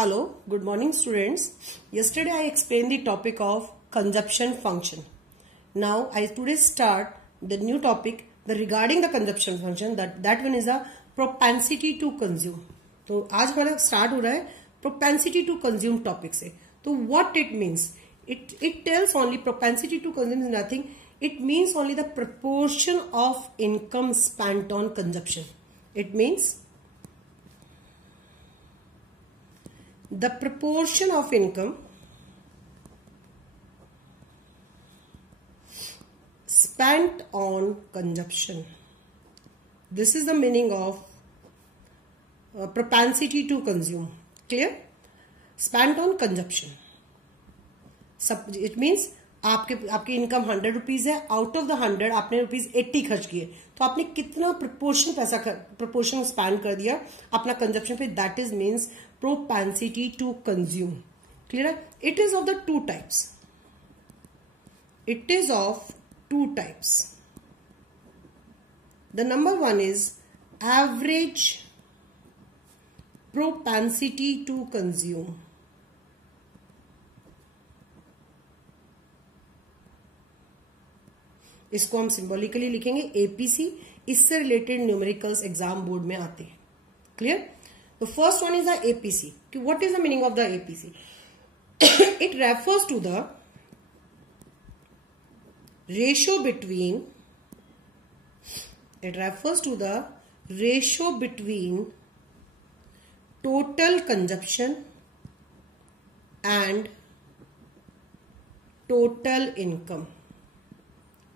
Hello, good morning students. Yesterday I explained the topic of consumption function. Now I today start the new topic regarding the consumption function that one is a propensity to consume. तो आज हमारा start हो रहा है propensity to consume topic से. तो what it means? It tells only propensity to consume is nothing. It means only the proportion of income spent on consumption. It means the proportion of income spent on consumption. This is the meaning of propensity to consume. Clear? Spent on consumption. It means आपकी income 100 rupees है, out of the 100 आपने rupees 80 खर्च किए, तो आपने कितना proportion spend कर दिया अपना कंजप्शन पे. That is means propensity to consume. Clear है? It is of the two types. The number one is average propensity to consume. इसको हम सिंबॉलिकली लिखेंगे एपीसी. इससे रिलेटेड न्यूमेरिकल्स एग्जाम बोर्ड में आते हैं. Clear? The first one is the APC. What is the meaning of the APC? It refers to the ratio between total consumption and total income.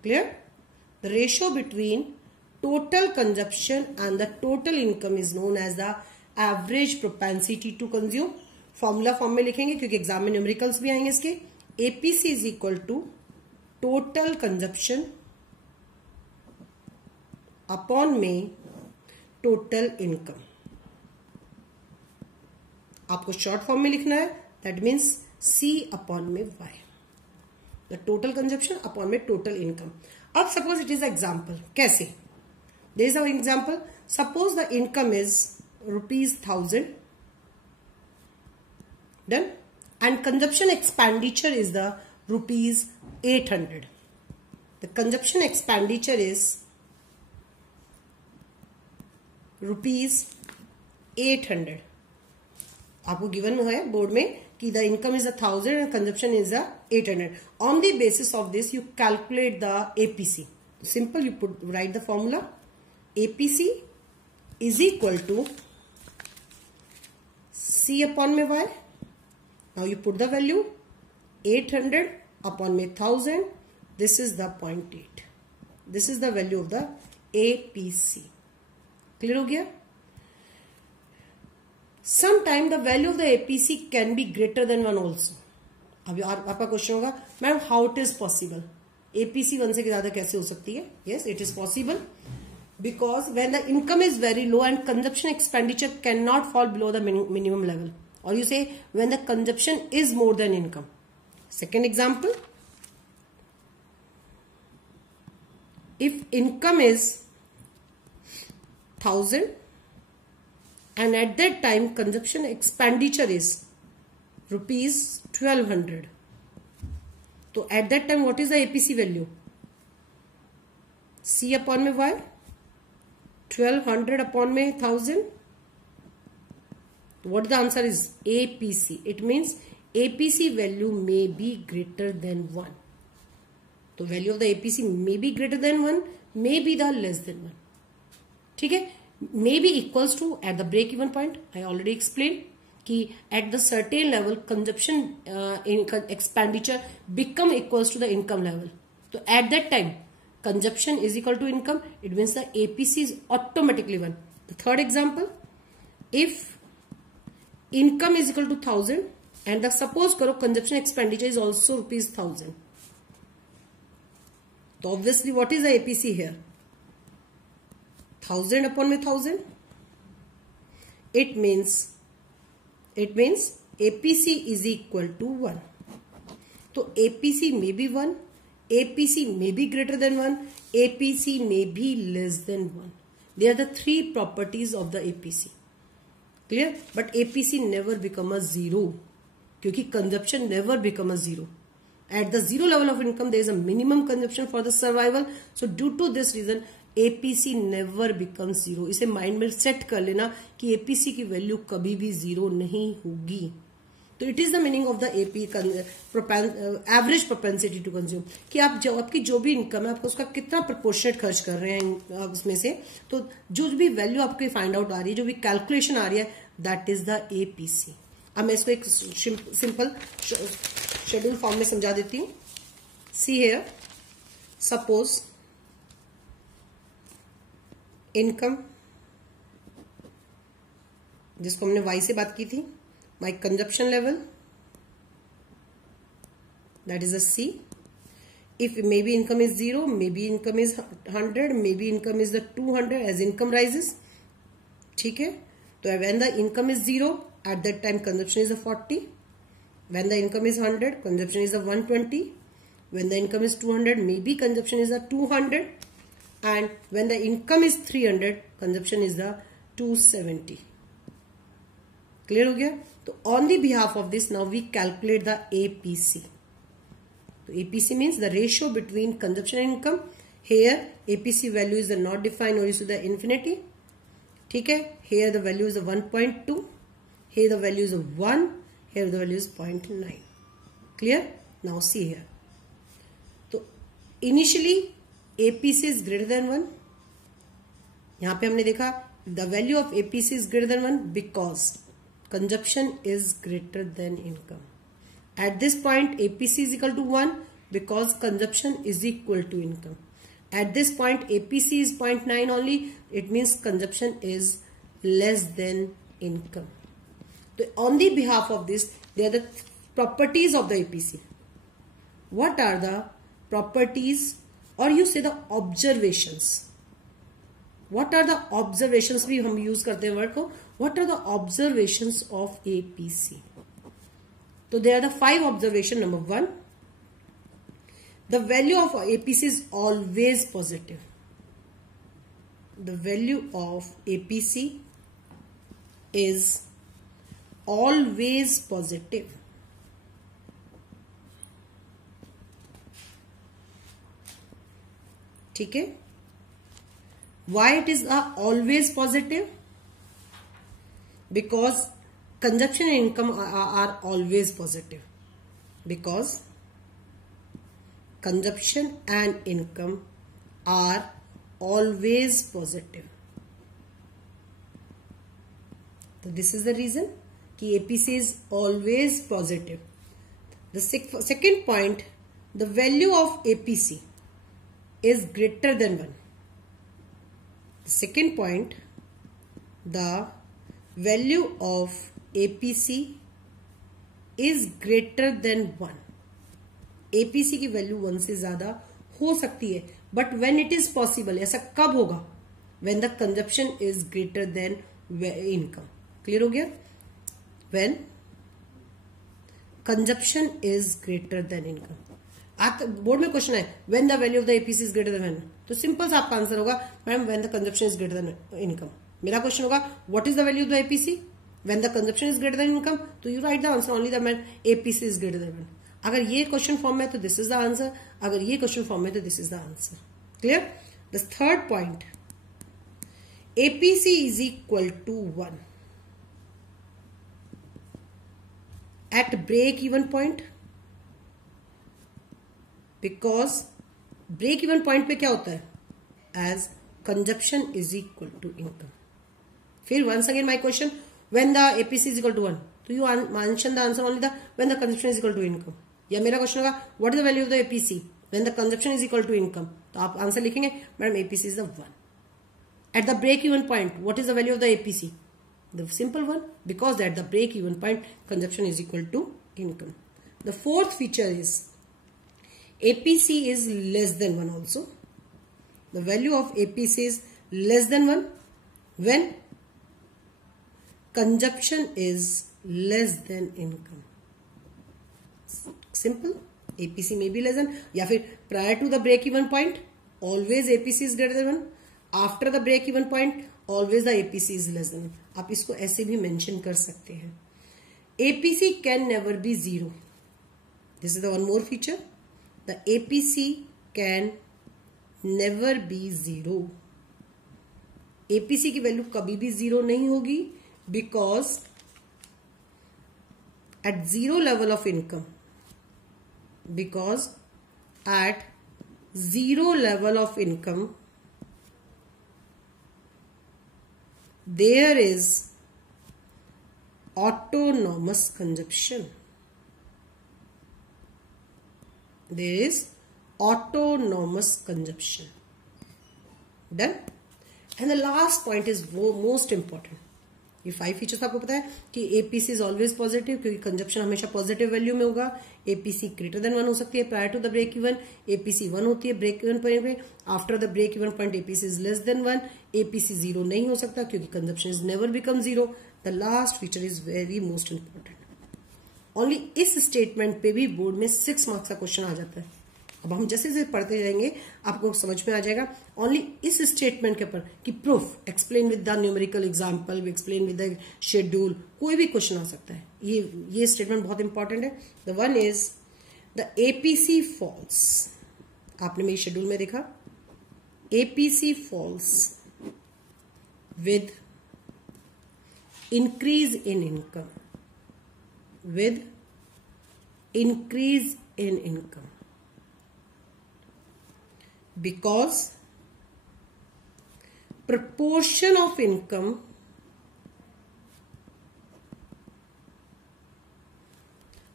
Clear? The ratio between total consumption and the total income is known as the average propensity to consume. Formula form में लिखेंगे क्योंकि exam में numericals भी आएंगे इसके. APC is equal to total consumption upon में total income. आपको short form में लिखना है. दैट मीन्स सी अपॉन में Y. The total consumption upon में total income. अब suppose it is an example. कैसे? There is an example. Suppose the income is ₹1000. Done. And consumption expenditure is the ₹800. The consumption expenditure is ₹800. आपको given है board में कि the income is 1000 and consumption is 800. On the basis of this, you calculate the APC. Simple, you write the formula. APC is equal to C upon में Y. Now you put the value 800 upon में 1000. This is the 0.8. This is the value of the APC. Clear हो गया? Sometime the value of the APC can be greater than 1 also. अब आपका question होगा, ma'am how it is possible? APC 1 से ज्यादा कैसे हो सकती है? Yes, it is possible because when the income is very low and consumption expenditure can not fall below the minimum level, और यू से when the consumption is more than income. Second example, if income is 1000 and at that time consumption expenditure is ₹1200. So at that time what is the APC value? C upon में Y. 1200 upon में 1000. What the answer is? APC. It means APC value may be greater than 1. तो value of the APC may be greater than 1, may be the less than 1. ठीक है? May be equals to at the break even point. I already explained कि at the certain level consumption expenditure become equals to the income level. So at that time consumption is equal to income. It means the APC is automatically 1. The third example, if income is equal to 1000 and the suppose करो consumption expenditure is also ₹1000. So obviously what is the APC here? 1000 upon में 1000. It means APC is equal to 1. तो APC may be 1, APC may be greater than 1, APC may be less than 1. They are the three properties of the APC. Clear. But APC never become a zero, क्योंकि consumption never become a zero. At the zero level of income, there is a minimum consumption for the survival. So due to this reason, APC never becomes zero. इसे mind में set कर लेना कि APC की value कभी भी zero नहीं होगी. तो it is the meaning of the average propensity to consume, कि आप जो आपकी जो भी इनकम है आपको उसका कितना प्रपोर्शनेट खर्च कर रहे हैं उसमें से. तो जो भी वैल्यू आपकी फाइंड आउट आ रही है, जो भी कैलकुलेशन आ रही है, दैट इज द APC. अब मैं इसको एक सिंपल शेड्यूल फॉर्म में समझा देती हूं. सी हियर, सपोज इनकम जिसको हमने वाई से बात की थी, my consumption level that is a C. If maybe income is 0, maybe income is 100, maybe income is the 200 as income rises. ठीक है. तो when the income is 0, at that time consumption is a 40. When the income is 100, consumption is a 120. When the income is 200, maybe consumption is a 200. And when the income is 300, consumption is the 270. Clear हो गया. तो on the behalf of this, now we calculate the APC. So APC means the ratio between consumption and income. Here APC value is the not defined or is to the infinity. ठीक है. Here the value is the 1.2. Here the value is 1. Here the value is 0.9. Clear? Now see here. तो initially APC is greater than 1. यहां पे हमने देखा the value of APC is greater than 1 because consumption is greater than income. At this point APC is equal to 1 because consumption is equal to income. At this point APC is 0.9 only. It means consumption is less than income. So on the behalf of this, they are the properties of the APC. What are the properties, or you say the observations? What are the observations? भी हम use करते हैं word को. What are the observations of APC? So there are the 5 observations. Number 1, the value of APC is always positive. The value of APC is always positive. ठीक है. Why it is always positive? Because consumption and income are always positive. Because consumption and income are always positive. So this is the reason कि APC is always positive. The second point, the value of APC is greater than 1. The second point, the value of APC is greater than 1. APC की value 1 से ज्यादा हो सकती है, but when it is possible, ऐसा कब होगा? When the consumption is greater than income. Clear हो गया? When consumption is greater than income. Board में क्वेश्चन है when the value of the APC is greater than 1. तो सिंपल सा आपका आंसर होगा ma'am when the consumption is greater than income. मेरा question होगा what is the value of the APC when the consumption is greater than income. तो you write the answer only that when APC is greater than 1. अगर ये question form में तो this is the answer, अगर ये question form में तो this is the answer. Clear. The third point, APC is equal to 1 at break even point, because break even point पे क्या होता है? As consumption is equal to income. फिर once again my question, when the APC is equal to 1, तो you mention the answer only the when the consumption is equal to income. या मेरा question होगा what is the value of the APC when the consumption is equal to income, तो आप answer लिखेंगे madam APC is the 1. At the break even point, what is the value of the APC? The simple one, because at the break even point consumption is equal to income. The fourth feature is APC is less than 1 also. The value of APC is less than 1 when consumption is less than income. Simple. APC may be less than, या फिर prior to the break even point always APC is greater than 1. After the break even point always the APC is less than 1. आप इसको ऐसे भी mention कर सकते हैं. APC can never be zero. This is the one more feature. The APC can never be zero. APC की value कभी भी जीरो नहीं होगी because at zero level of income, because at zero level of income there is autonomous consumption. There is autonomous consumption. Done. And the last point is most important. ये 5 features आपको पता है कि APC is always positive, क्योंकि consumption हमेशा positive value में होगा. APC greater than 1 हो सकती है prior to the break even. APC 1 होती है ब्रेक इवन पॉइंट पे. After the break even point APC is less than 1. APC 0 नहीं हो सकता क्योंकि consumption is never become 0. The last feature is very most important. Only इस statement पे भी बोर्ड में 6 मार्क्स का क्वेश्चन आ जाता है. अब हम जैसे जैसे पढ़ते जाएंगे आपको समझ में आ जाएगा. ओनली इस स्टेटमेंट के ऊपर कि proof explain with the numerical example, explain with the schedule, कोई भी क्वेश्चन आ सकता है. ये स्टेटमेंट बहुत इंपॉर्टेंट है. The one is the APC falls. आपने मेरी शेड्यूल में देखा APC falls with increase in income. with increase in income, because proportion of income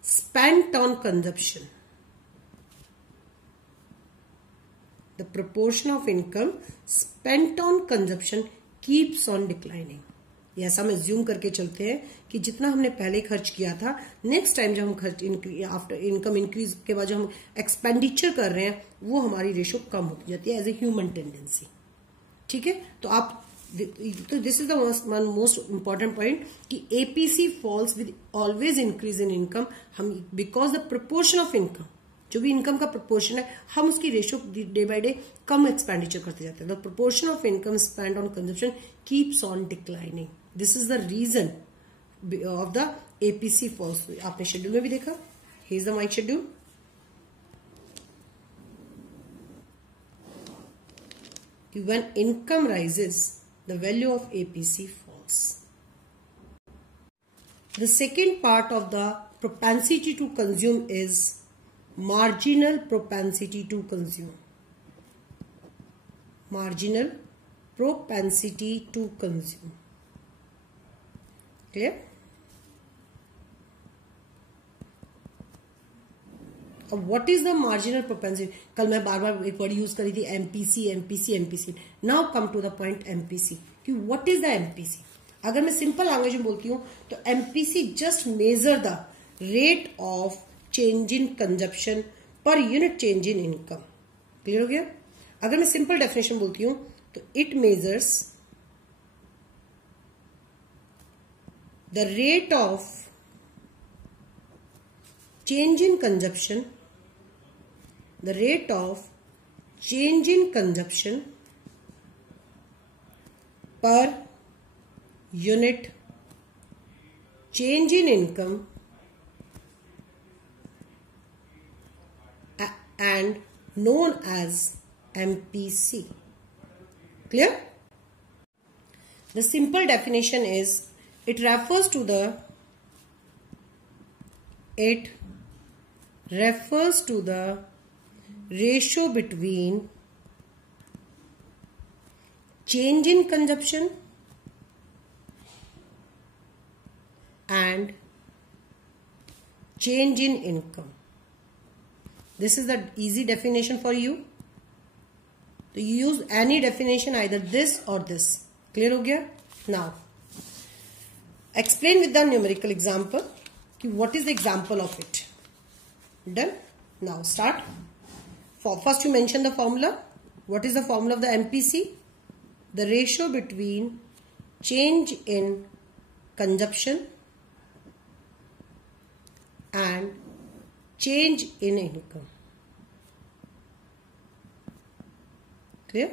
spent on consumption, the proportion of income spent on consumption keeps on declining. ये ऐसा हम assume करके चलते हैं कि जितना हमने पहले खर्च किया था, नेक्स्ट टाइम जब हम खर्च आफ्टर इनकम इंक्रीज के बाद जो हम एक्सपेंडिचर कर रहे हैं वो हमारी रेशो कम होती जाती है एज ए ह्यूमन टेंडेंसी. ठीक है, तो आप this is the most important point कि APC falls with always increase in income. हम because the proportion of income, जो भी इनकम का प्रोपोर्शन है, हम उसकी रेशो डे बाय डे कम एक्सपेंडिचर करते जाते हैं. The proportion of income spend on consumption keeps on declining. This is the reason of the APC falls. आपने शेड्यूल में भी देखा. Here is the my schedule. When income rises, the value of APC falls. The second part of the propensity to consume is marginal propensity to consume. Marginal propensity to consume. Clear? अब what is the marginal propensity. कल मैं बार बार एक word use करी थी MPC. Now come to the point MPC. कि what is the MPC. अगर मैं simple language में बोलती हूं तो MPC just measure the rate of change in consumption per unit change in income. Clear हो गया. अगर मैं सिंपल डेफिनेशन बोलती हूं तो it measures the rate of change in consumption, the rate of change in consumption per unit change in income and known as MPC. Clear? The simple definition is it refers to the ratio between change in consumption and change in income. This is the easy definition for you. So you use any definition, either this or this. Clear हो गया. Now explain with the numerical example. What is the example of it? Done. Now start. First you mention the formula. What is the formula of the MPC? The ratio between change in consumption and change in income. Clear?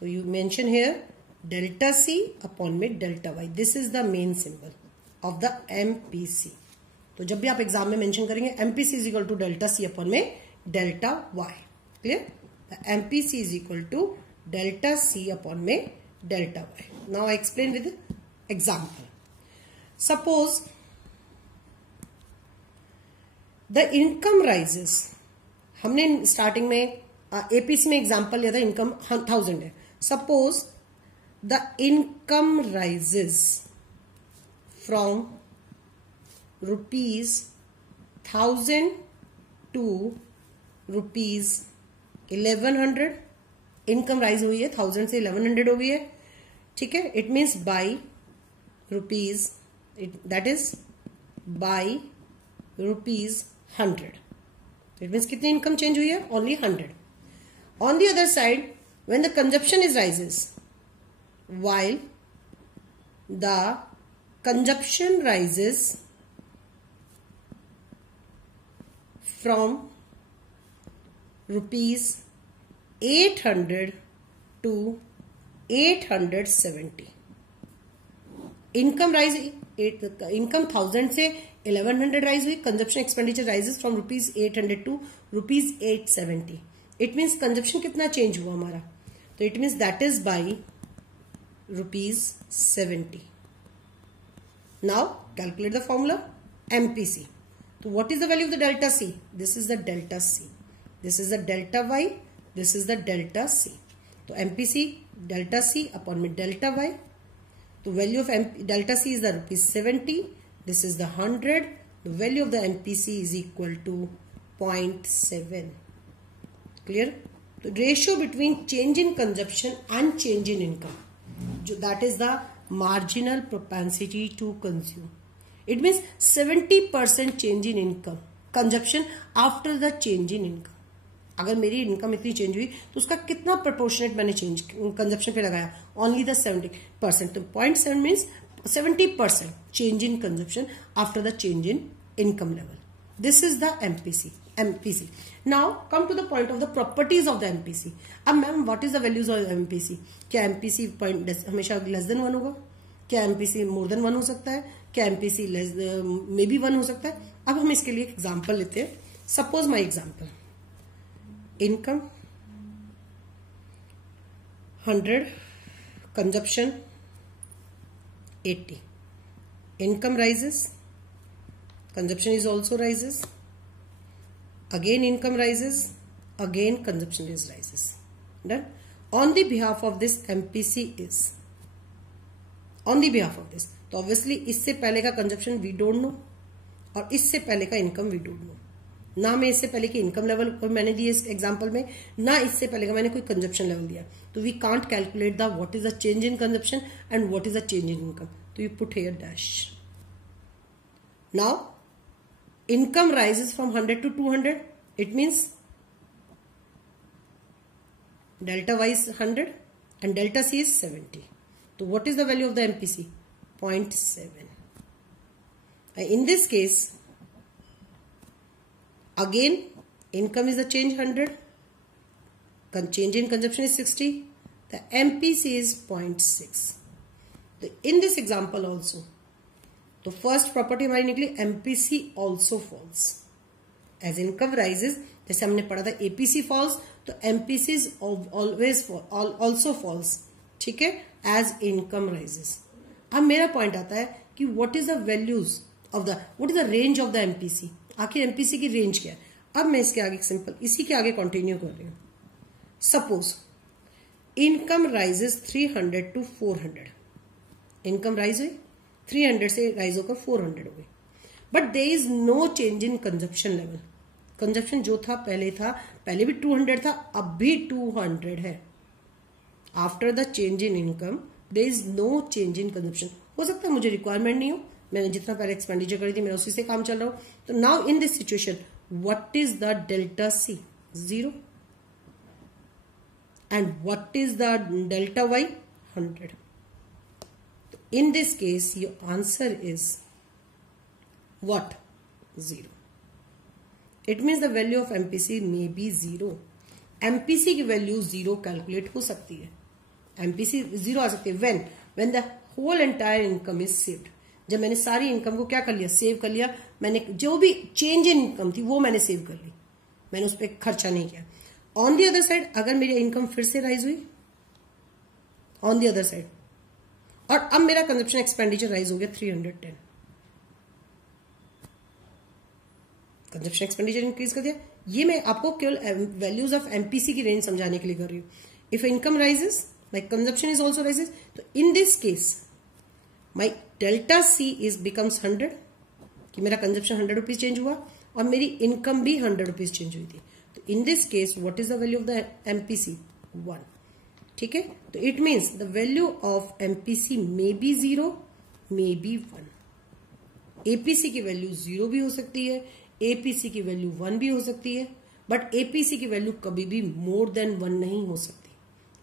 So you mention here delta C upon में delta Y. This is the main symbol of the MPC. तो जब भी आप exam में mention करेंगे MPC is equal to delta C upon में delta Y. Clear? MPC is equal to delta C upon में delta Y. Now I explain with example. Suppose the income rises. हमने starting में APC में example लिया था, इनकम 1000 है. Suppose the income rises from ₹1000 to ₹1100. Income rise हुई है 1000 से 1100 हो गई है. ठीक है. It means by rupees, that is by ₹100. It means कितनी इनकम चेंज हुई है? Only 100. On the other side when the consumption is rises, while the consumption rises from ₹800 to 870. Income rise, income 1000 से 1100 राइज हुई. Consumption expenditure rises from ₹800 to ₹870. It means consumption कितना change हुआ हमारा? तो it means that is by ₹70. Now calculate the formula MPC. So what is the value of the delta C? This is the delta C. This is the delta Y. This is the delta C. So MPC delta C upon में delta Y. The value of delta C is the ₹70. This is the 100. The value of the MPC is equal to 0.7. Clear? The ratio between change in consumption and change in income. That is the marginal propensity to consume. It means 70% change in income consumption after the change in income. अगर मेरी income इतनी change हुई तो उसका कितना proportionate मैंने change consumption पे लगाया? Only the 70%. तो 0.7 means 70% change in consumption after the change in income level. This is the MPC. Now come to the point of the properties of the MPC. अब ma'am what is the values of MPC? क्या MPC point हमेशा less than 1 होगा? क्या MPC more than 1 हो सकता है? क्या MPC less may be 1 हो सकता है? अब हम इसके लिए एक एग्जाम्पल लेते हैं. Suppose my example, income 100, consumption 80. Income rises, consumption is also rises. Again income rises, again consumption is rises. Done. On the behalf of this MPC is, on the behalf of this, तो obviously इससे पहले का consumption we don't know और इससे पहले का income we don't know. ना मैं इससे पहले की इनकम लेवल मैंने दिए इस एग्जांपल में, ना इससे पहले का मैंने कोई कंजप्शन लेवल दिया. तो we can't calculate the what is the change in consumption and what is the change in income. तो you put here dash. Now income rises from 100 to 200. It means delta Y is 100 and delta C is 70. So what is the value of the MPC? 0.7. In this case, again income is the change 100. Change in consumption is 60. The MPC is 0.6. In this example also, तो first property हमारी निकली MPC also falls. As income rises, जैसे हमने पढ़ा था APC falls, तो MPC always also falls. ठीक है, एज इनकम राइजेस. अब मेरा पॉइंट आता है कि what is the values of the, what is the range of the MPC. आखिर एमपीसी की रेंज क्या है? अब मैं इसके आगे सिंपल इसी के आगे कंटिन्यू कर रही हूं. Suppose income rises 300 to 400. Income rise हुई 300 से राइज होकर 400 हो गई. But there is no change in consumption level. Consumption जो था, पहले भी 200 था, अब भी 200 है. After the change in income there is no change in consumption. हो सकता है मुझे रिक्वायरमेंट नहीं हो, मैंने जितना पहले एक्सपेंडिचर करी थी मेरा उसी से काम चल रहा हो. तो now in this situation what is the delta C? 0. And what is the delta Y? 100. In this case, your answer is what? 0. It means the value of MPC may be 0. MPC की value 0 calculate हो सकती है. MPC zero आ सकती है when the whole entire income is saved, जब मैंने सारी इनकम को क्या कर लिया, सेव कर लिया, मैंने जो भी चेंज इन इनकम थी वो मैंने सेव कर ली, मैंने उस पर खर्चा नहीं किया। ऑन दी अदर साइड अगर मेरी इनकम फिर से राइज हुई ऑन दी अदर साइड, और अब मेरा कंजप्शन एक्सपेंडिचर राइज हो गया 310, कंजप्शन एक्सपेंडिचर इंक्रीज कर दिया। ये मैं आपको केवल वैल्यूज ऑफ एमपीसी की रेंज समझाने के लिए कर रही हूं। If income rises like consumption is also rises, तो in this case my delta C is becomes 100, कि मेरा कंजप्शन 100 रुपीज चेंज हुआ और मेरी इनकम भी 100 रुपीज चेंज हुई थी। तो in this case what is the value of the MPC, 1। ठीक है, तो it means the value of MPC may be 0 maybe 1। APC की वैल्यू 0 भी हो सकती है, एपीसी की वैल्यू 1 भी हो सकती है, बट एपीसी की वैल्यू कभी भी मोर देन 1 नहीं हो सकती।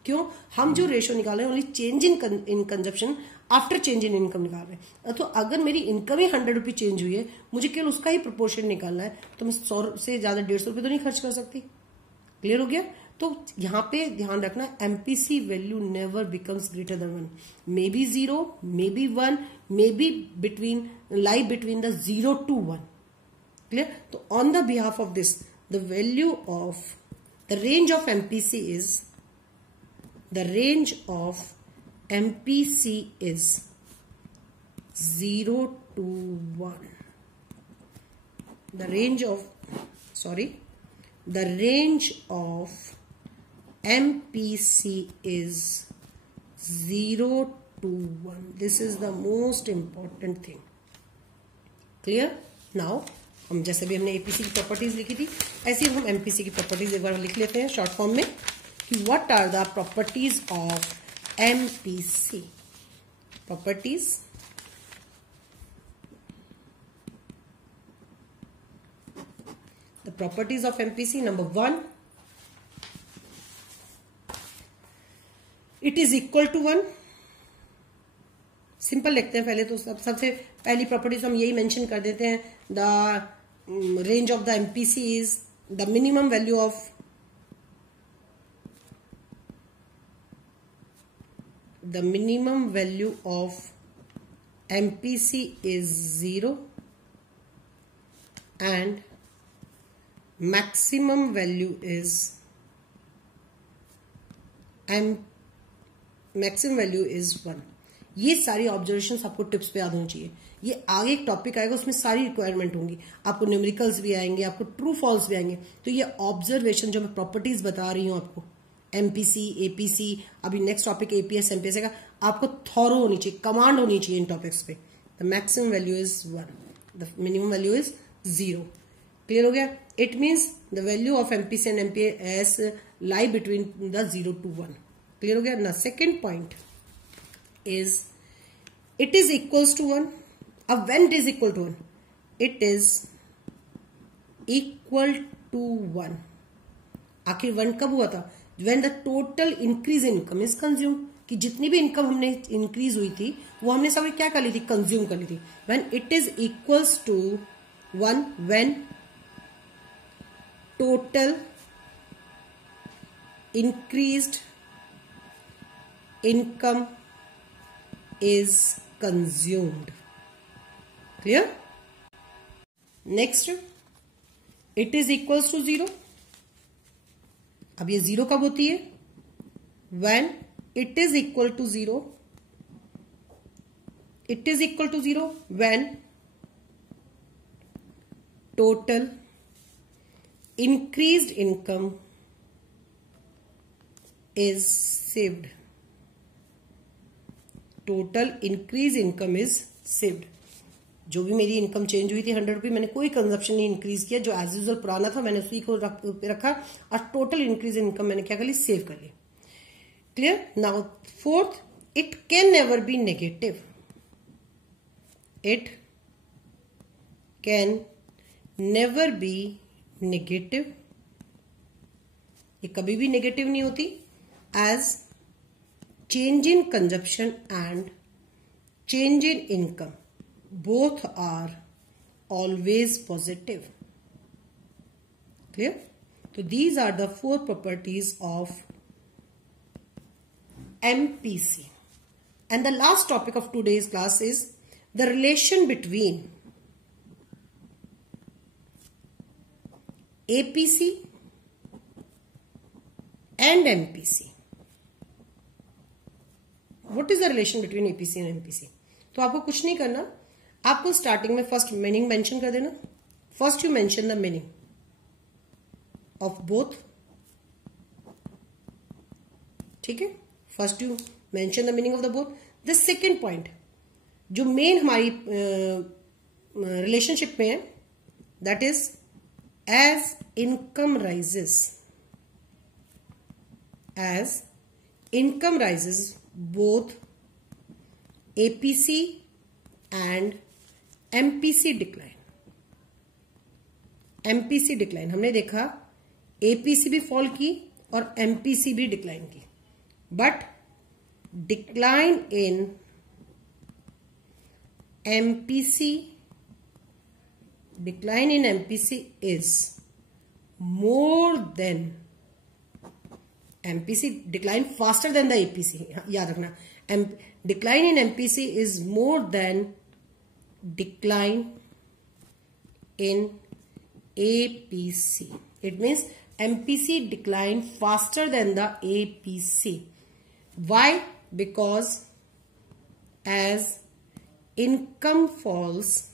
क्यों? हम जो रेशियो निकाल रहे हैं only change in consumption after change in income निकाल रहे हैं। तो अगर मेरी इनकम ही 100 रुपीज चेंज हुई है, मुझे केवल उसका ही प्रोपोर्शन निकालना है, तो मैं 100 से ज्यादा 150 रुपये तो नहीं खर्च कर सकती। क्लियर हो गया? तो यहां पे ध्यान रखना, MPC value never becomes greater than 1, maybe 0 maybe 1 maybe between lie between the 0 to 1। Clear? तो on the behalf of this the value of the range of MPC is the range of MPC is 0 to 1. The range of MPC is 0 to 1. This is the most important thing. Clear? Now हम जैसे भी हमने APC की properties लिखी थी, ऐसे ही हम MPC की प्रॉपर्टीज एक बार लिख लेते हैं शॉर्ट फॉर्म में कि what are the properties of MPC? Properties. The properties of MPC, number 1, it is equal to 1. Simple लिखते हैं पहले तो, सबसे पहली प्रॉपर्टीज हम यही मेंशन कर देते हैं, the range of the MPC is the minimum value of the minimum value of MPC is 0 and maximum value is maximum value is 1। ये सारी ऑब्जर्वेशंस आपको टिप्स पे याद होनी चाहिए। ये आगे एक टॉपिक आएगा, उसमें सारी रिक्वायरमेंट होंगी, आपको न्यूमेरिकल्स भी आएंगे, आपको ट्रू फॉल्स भी आएंगे। तो ये ऑब्जर्वेशन जो मैं प्रॉपर्टीज बता रही हूं आपको, एमपीसी एपीसी, अभी नेक्स्ट टॉपिक एपीएस एमपीएस का, आपको थॉरो होनी चाहिए, कमांड होनी चाहिए इन टॉपिक्स पे। The maximum value is 1, the minimum value is 0। Clear हो गया? It means the value of MPC and MPS lie between the 0 to 1। Clear हो गया ना? Second point is it is equals to 1। अब when it is equal to 1, it is equal to 1। आखिर 1 कब हुआ था? When the total increase in income is consumed, कि जितनी भी इनकम हमने इंक्रीज हुई थी वो हमने सब क्या कर ली थी, कंज्यूम कर ली थी। When it is equals to 1, when total increased income is consumed. Clear? Next, it is equals to 0। अब ये 0 कब होती है? When it is equal to 0, it is equal to 0 when total increased income is saved. Total increased income is saved. जो भी मेरी income change हुई थी 100 रुपये, मैंने कोई कंजप्शन नहीं इंक्रीज किया, जो एज यूजुअल पुराना था मैंने उसी को रखा और टोटल इंक्रीज इन इनकम मैंने क्या कर ली, सेव कर ली। Clear? Now fourth, it can never be negative. It can never be negative, ये कभी भी नेगेटिव नहीं होती, as change in consumption and change in income both are always positive. Clear? So these are the 4 properties of MPC. And the last topic of today's class is the relation between APC and MPC. What is the relation between APC and MPC? तो आपको कुछ नहीं करना, आपको starting में first meaning mention कर देना. First you mention the meaning of both. ठीक है, first you mention the meaning of the both. The second point जो मेन हमारी रिलेशनशिप में है, that is as income rises both APC and MPC decline. MPC decline हमने देखा, APC भी fall की और MPC भी डिक्लाइन की, but decline in MPC is more than MPC decline faster than the APC. याद रखना, decline in MPC is more than decline in APC. It means MPC decline faster than the APC. Why? Because as income falls,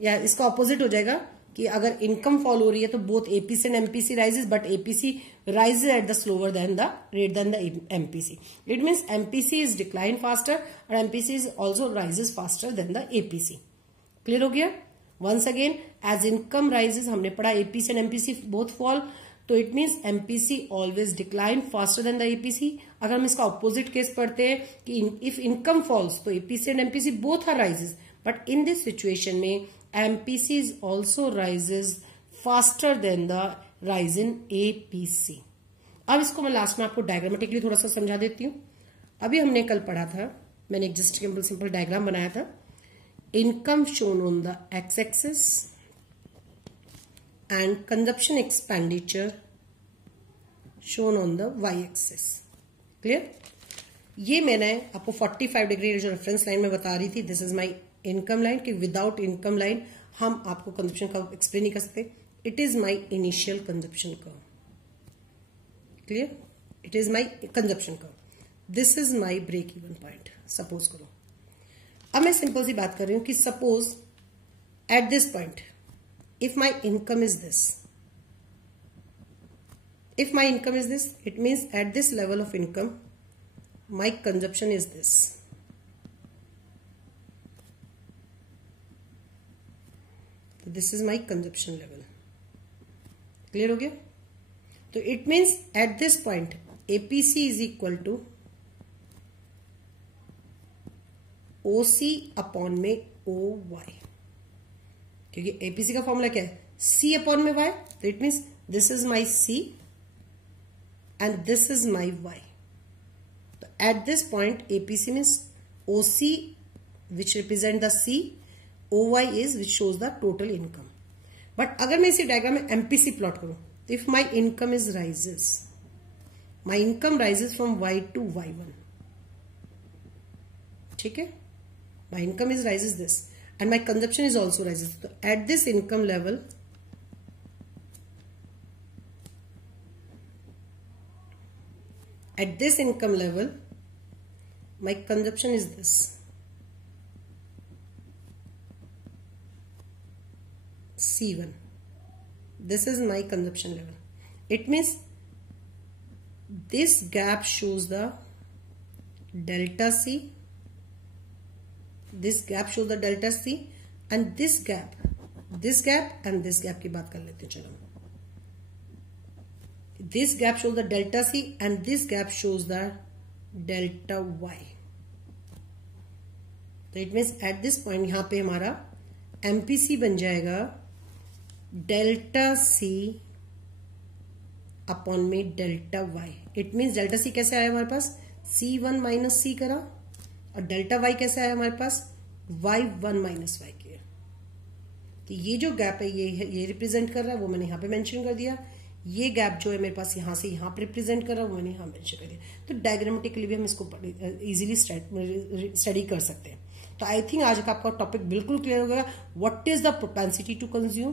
या इसका opposite हो जाएगा कि अगर income fall हो रही है तो both APC and MPC rises, but APC rises at the slower than the rate than the MPC. It means MPC is decline faster और MPC is also rises faster than the APC. Clear हो गया? Once again, as income rises हमने पढ़ा APC and MPC both fall, तो it means MPC always decline faster than the APC. अगर हम इसका opposite case पढ़ते हैं कि इफ इनकम फॉल्स तो APC and MPC both are rises, but in this situation में MPC also rises faster than the rise in APC. अब इसको मैं लास्ट में आपको डायग्रामेटिकली थोड़ा सा समझा देती हूँ. अभी हमने कल पढ़ा था, मैंने एक जस्ट सिंपल डायग्राम बनाया था. Income shown on the X axis and consumption expenditure shown on the Y axis. Clear? ये मैंने आपको 45 डिग्री जो रेफरेंस लाइन में बता रही थी, this is my income line, कि विदाउट इनकम लाइन हम आपको कंजप्शन कर्व एक्सप्लेन नहीं कर सकते. It is my initial consumption curve. Clear? It is my consumption curve. This is my break even point. Suppose करो, अब मैं सिंपल सी बात कर रही हूं कि suppose at this point if my income is this, it means at this level of income my consumption is this. This is my consumption level. Clear हो गया? तो it means at this point APC is equal to OC upon में O Y, क्योंकि APC का formula क्या है? C upon में Y. तो it means this is my C and this is my Y. तो eight this point APC means OC which represent the C, OY is which shows the total income. But अगर मैं इसी diagram में MPC plot करूं, तो if my income is rises, my income rises from Y to Y1. ठीक है? My income is rises this and my consumption is also rises. So at this income level, my consumption is this. C1. This is my consumption level. It means this gap shows the delta C. This gap shows the delta C, and this gap and this gap की बात कर लेते हैं. चलो, this gap shows the delta C and this gap shows the delta Y. तो it means at this point यहाँ पे हमारा MPC बन जाएगा डेल्टा सी अपॉन में delta Y. It means delta C कैसे आया हमारे पास? C1 माइनस सी करा, और डेल्टा वाई कैसे आया हमारे पास? Y1 माइनस वाई किया. तो ये जो गैप है ये रिप्रेजेंट कर रहा है, वो मैंने यहां पे मेंशन कर दिया. ये गैप जो है मेरे पास यहाँ से यहाँ पे रिप्रेजेंट कर रहा हूँ, मैंने यहाँ मेंशन कर दिया। तो डायग्रामेटिकली भी हम इसको इजीली स्टडी कर सकते हैं। तो आई थिंक आज का आपका टॉपिक बिल्कुल क्लियर हो गया। What is the propensity to consume,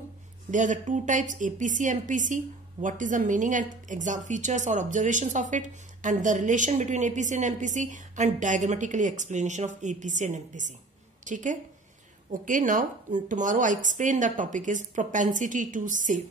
there are the two types, APC, MPC, what is the meaning and exam features or observations of it, and the relation between APC and MPC, and diagrammatically explanation of APC and MPC. ठीक है? Okay, now tomorrow I explain the topic is propensity to save.